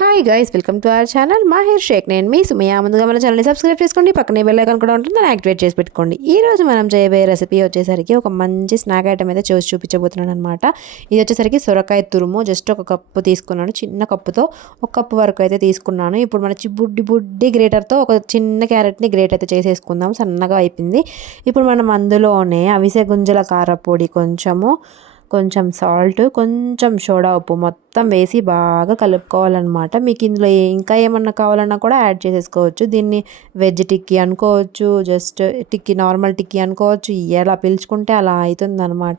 Hi guys welcome to our channel Mahir Sheikh నేను మీ సుమయ ముందుగా మన ఛానల్ని సబ్స్క్రైబ్ చేసుకోండి. పక్కనే బెల్ ఐకాన్ కూడా ఉంటుంది. దాన్ని యాక్టివేట్ చేసి పెట్టుకోండి. ఈ రోజు మనం చేయబోయే రెసిపీ వచ్చేసరికి ఒక మంచి స్నాక్ ఐటమ్ అయితే చూసి చూపించబోతున్నాను అనమాట ఇది వచ్చేసరికి సొరకాయ తురుము. జస్ట్ ఒక కప్పు తీసుకున్నాను. చిన్న కప్పుతో ఒక కప్పు వరకు అయితే తీసుకున్నాను. ఇప్పుడు మన చి- బుడ్డి బుడ్డి గ్రేటర్తో ఒక చిన్న క్యారెట్ని గ్రేట్ అయితే చేసేసుకుందాం. సన్నగా అయిపోయింది. ఇప్పుడు మనం అందులోనే అవిసె గుంజల కారపొడి కొంచెము కొంచెం సాల్ట్ కొంచెం సోడా ఉప్పు మొత్తం వేసి బాగా కలుపుకోవాలన్నమాట. మీకు ఇందులో ఇంకా ఏమన్నా కావాలన్నా కూడా యాడ్ చేసేసుకోవచ్చు. దీన్ని వెజ్ టిక్కీ అనుకోవచ్చు జస్ట్ టిక్కీ నార్మల్ టిక్కీ అనుకోవచ్చు. ఎలా పిలుచుకుంటే అలా అవుతుంది అనమాట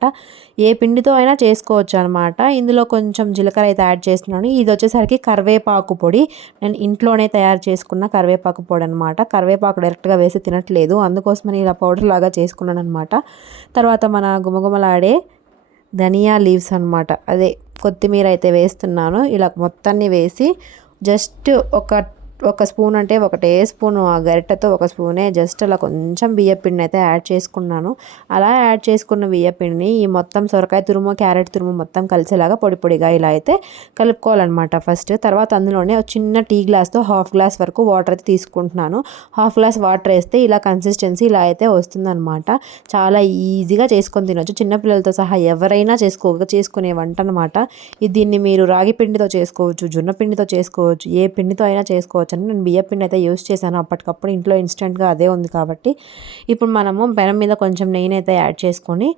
ఏ పిండితో అయినా చేసుకోవచ్చు అనమాట ఇందులో కొంచెం జీలకర్ర అయితే యాడ్ చేస్తున్నాను. ఇది వచ్చేసరికి కరివేపాకు పొడి. నేను ఇంట్లోనే తయారు చేసుకున్న కరివేపాకు పొడి అనమాట కరివేపాకు డైరెక్ట్గా వేసి తినట్లేదు. అందుకోసమని ఇలా పౌడర్ లాగా చేసుకున్నాను అనమాట తర్వాత మన గుమగుమలాడే ధనియా లీవ్స్ అనమాట అదే కొత్తిమీర అయితే వేస్తున్నాను. ఇలా మొత్తాన్ని వేసి జస్ట్ ఒక ఒక స్పూన్ అంటే ఒకటే స్పూన్ ఆ గరిటెతో ఒక స్పూనే జస్ట్ అలా కొంచెం బియ్యపిండిని అయితే యాడ్ చేసుకున్నాను. అలా యాడ్ చేసుకున్న బియ్యపిండిని ఈ మొత్తం సొరకాయ తురుము క్యారెట్ తురుము మొత్తం కలిసేలాగా పొడి పొడిగా ఇలా అయితే కలుపుకోవాలన్నమాట ఫస్ట్. తర్వాత అందులోనే ఒక చిన్న టీ గ్లాస్తో హాఫ్ గ్లాస్ వరకు వాటర్ అయితే తీసుకుంటున్నాను. హాఫ్ గ్లాస్ వాటర్ వేస్తే ఇలా కన్సిస్టెన్సీ ఇలా అయితే వస్తుందన్నమాట. చాలా ఈజీగా చేసుకొని తినొచ్చు. చిన్నపిల్లలతో సహా ఎవరైనా చేసుకో చేసుకునే వంట అనమాట ఇది దీన్ని మీరు రాగి పిండితో చేసుకోవచ్చు జొన్న పిండితో చేసుకోవచ్చు ఏ పిండితో అయినా చేసుకోవచ్చు. అని నేను బియ్య పిండి అయితే యూస్ చేశాను. అప్పటికప్పుడు ఇంట్లో ఇన్స్టెంట్గా అదే ఉంది కాబట్టి ఇప్పుడు మనము పెనం మీద కొంచెం నెయ్యిని అయితే యాడ్ చేసుకొని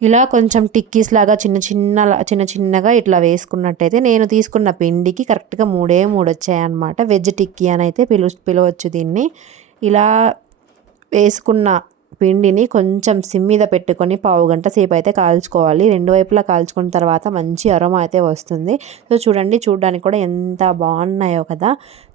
ఇలా కొంచెం టిక్కీస్ లాగా చిన్న చిన్న చిన్న చిన్నగా ఇట్లా వేసుకున్నట్టయితే నేను తీసుకున్న పిండికి కరెక్ట్గా మూడే మూడు వచ్చాయన్నమాట వెజ్ టిక్కీ అని అయితే పిలు పిలవచ్చు దీన్ని. ఇలా వేసుకున్న పిండిని కొంచెం సిమ్ మీద పెట్టుకొని పావు గంట సేపు అయితే కాల్చుకోవాలి. రెండు వైపులా కాల్చుకున్న తర్వాత మంచి అరోమా అయితే వస్తుంది. సో చూడండి చూడడానికి కూడా ఎంత బాగున్నాయో కదా.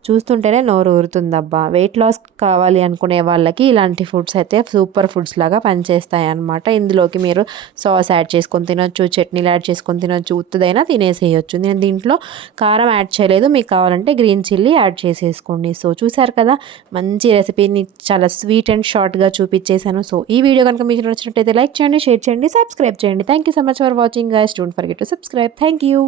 చూస్తుంటేనే నోరు ఊరుతుందబ్బా. వెయిట్ లాస్ కావాలి అనుకునే వాళ్ళకి ఇలాంటి ఫుడ్స్ అయితే సూపర్ ఫుడ్స్ లాగా పనిచేస్తాయి అనమాట ఇందులోకి మీరు సాస్ యాడ్ చేసుకొని తినొచ్చు చట్నీలు యాడ్ చేసుకొని తినొచ్చు ఉత్తదైనా తినేసేయచ్చు. నేను దీంట్లో కారం యాడ్ చేయలేదు. మీకు కావాలంటే గ్రీన్ చిల్లీ యాడ్ చేసేసుకోండి. సో చూసారు కదా? మంచి రెసిపీని చాలా స్వీట్ అండ్ షార్ట్గా చూపించేశాను. సో ఈ వీడియో కనుక మీకు నచ్చినట్టయితే లైక్ చేయండి షేర్ చేయండి సబ్స్క్రైబ్ చేయండి. Thank you so much for watching guys don't forget to subscribe thank you